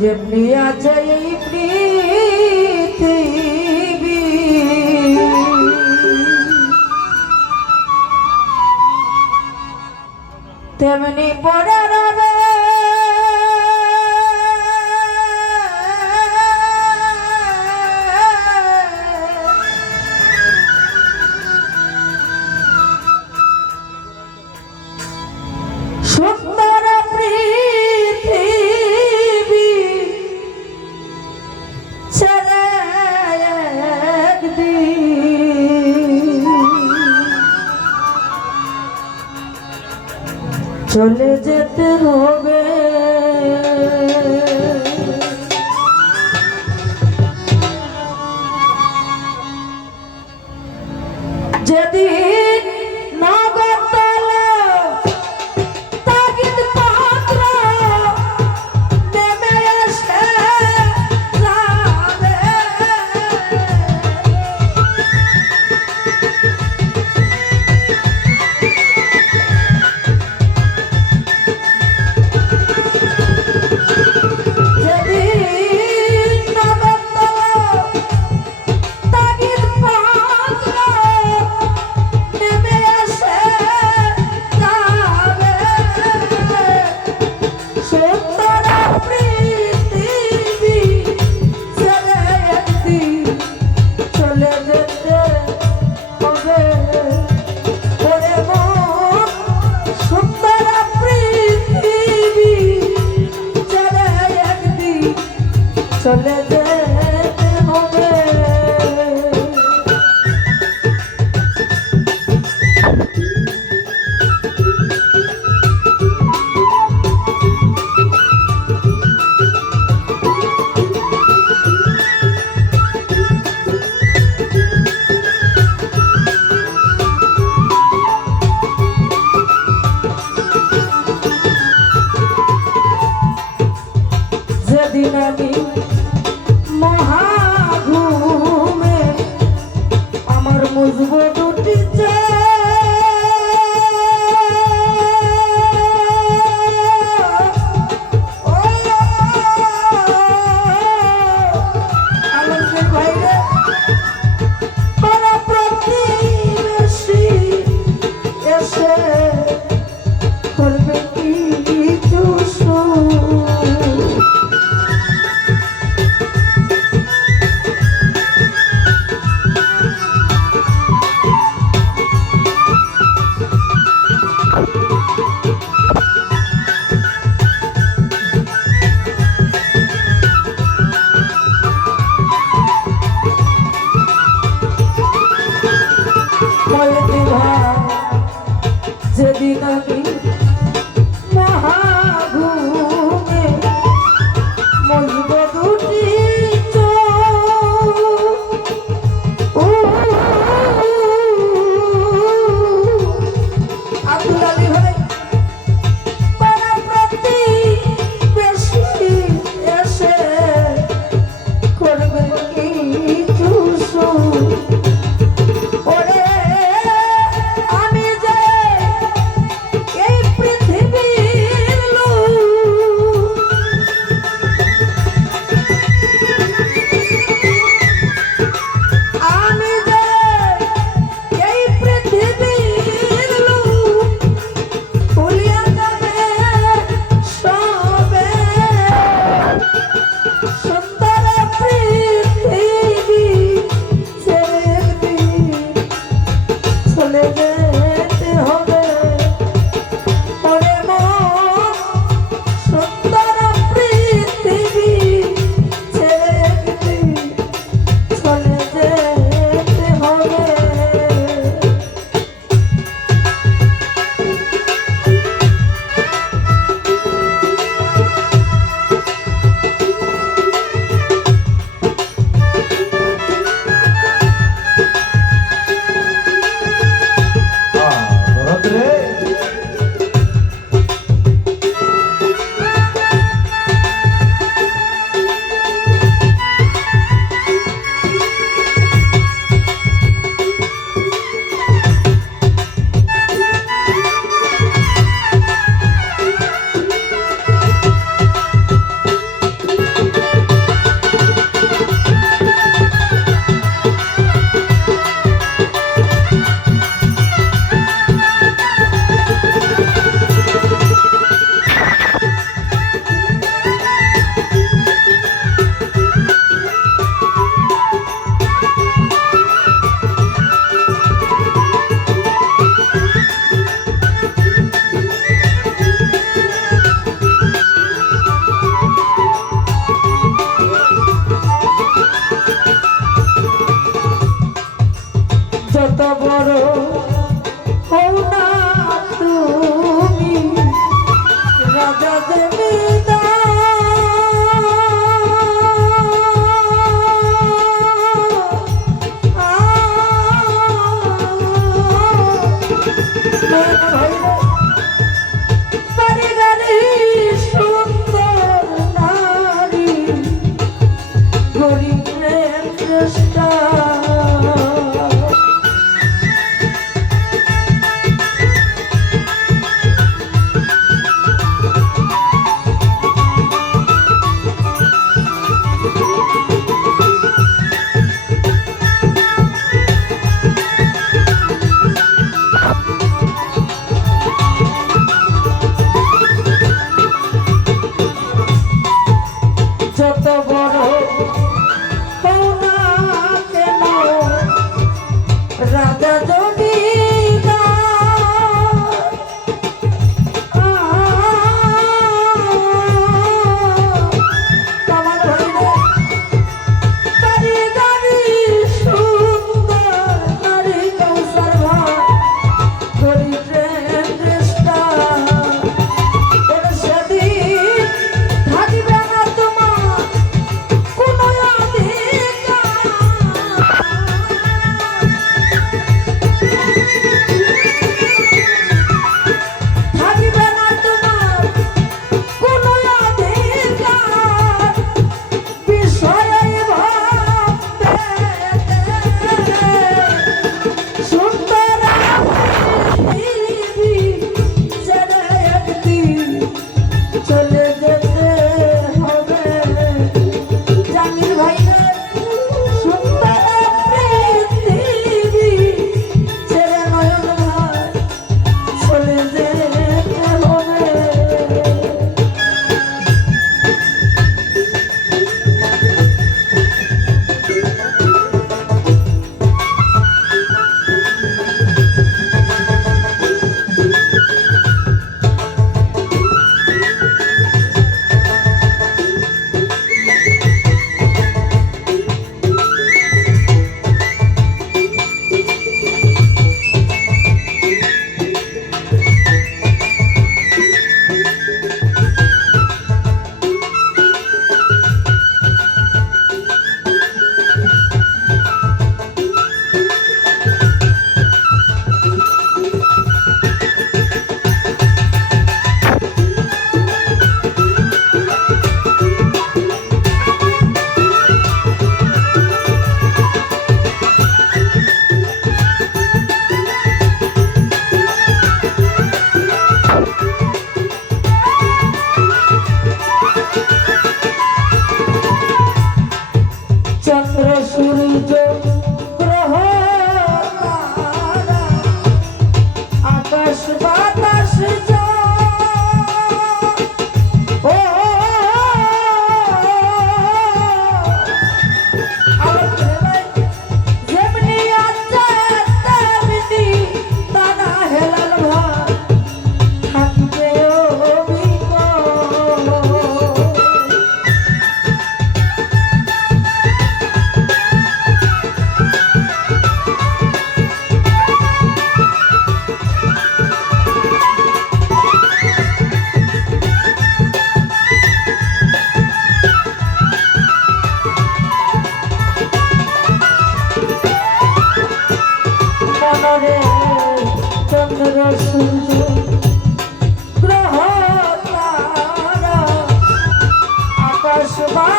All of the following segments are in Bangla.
যেমনি আছে এই পৃথিবী। তেমনি পড়ে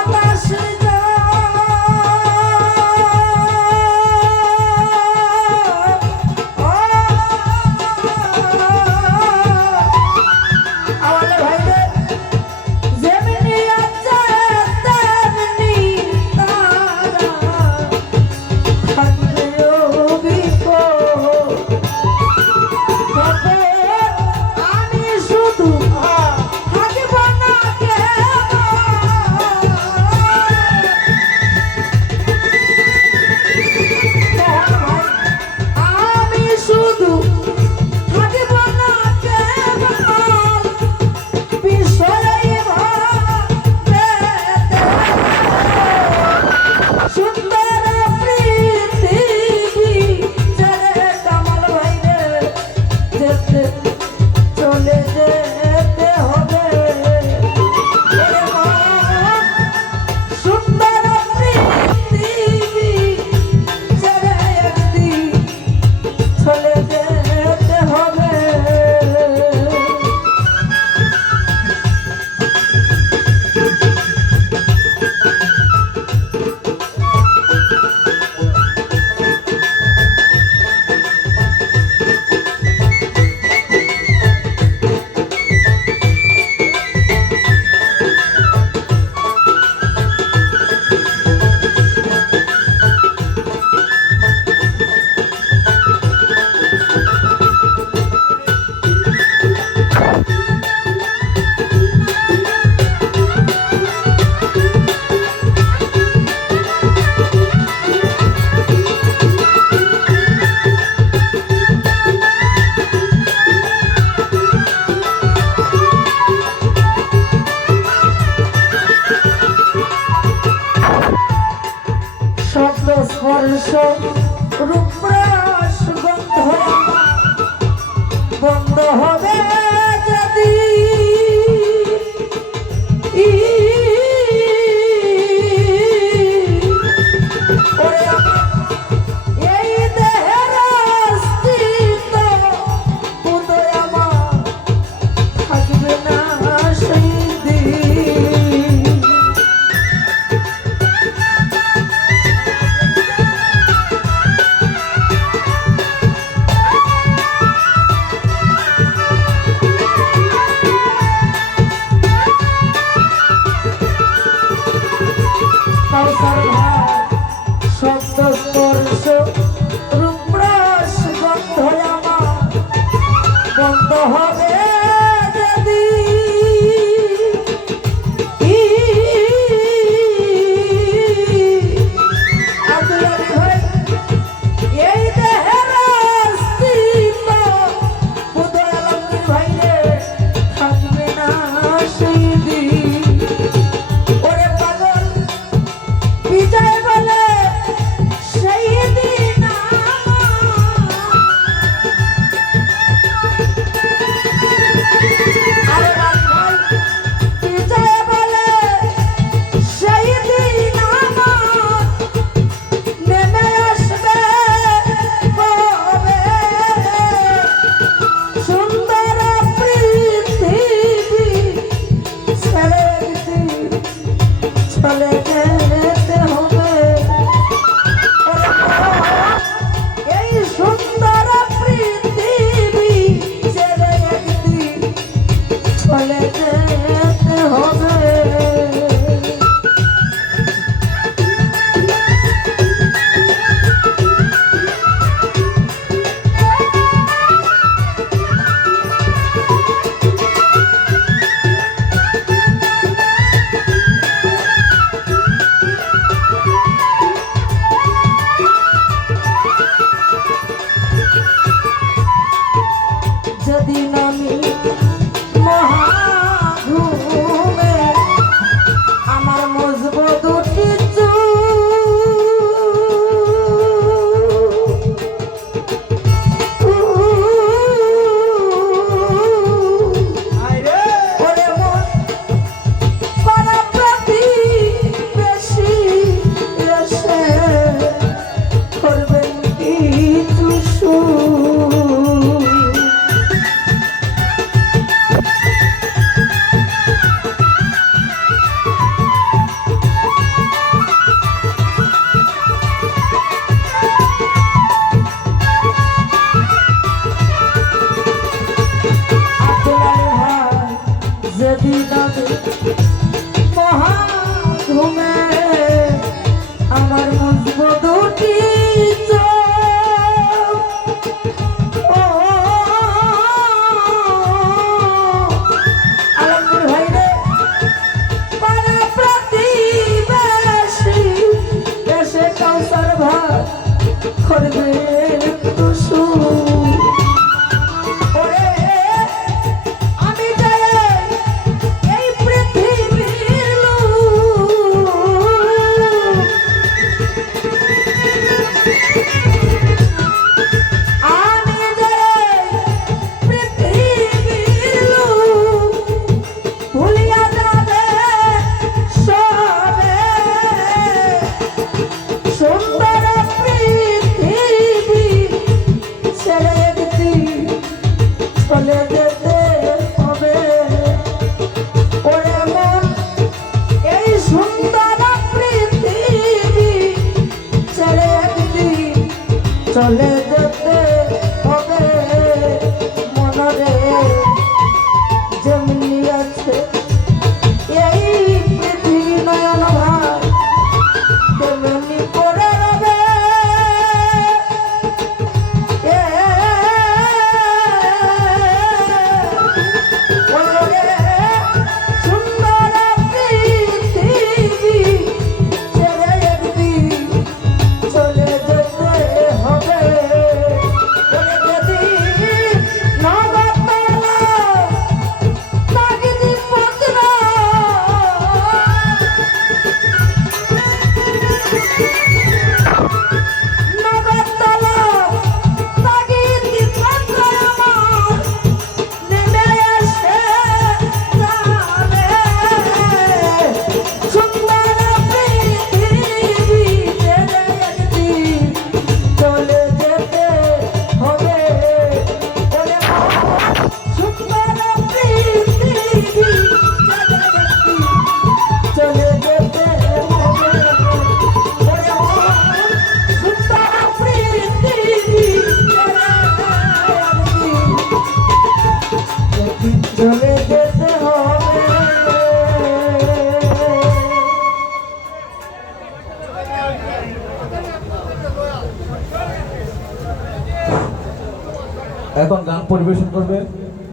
বাতাস Let.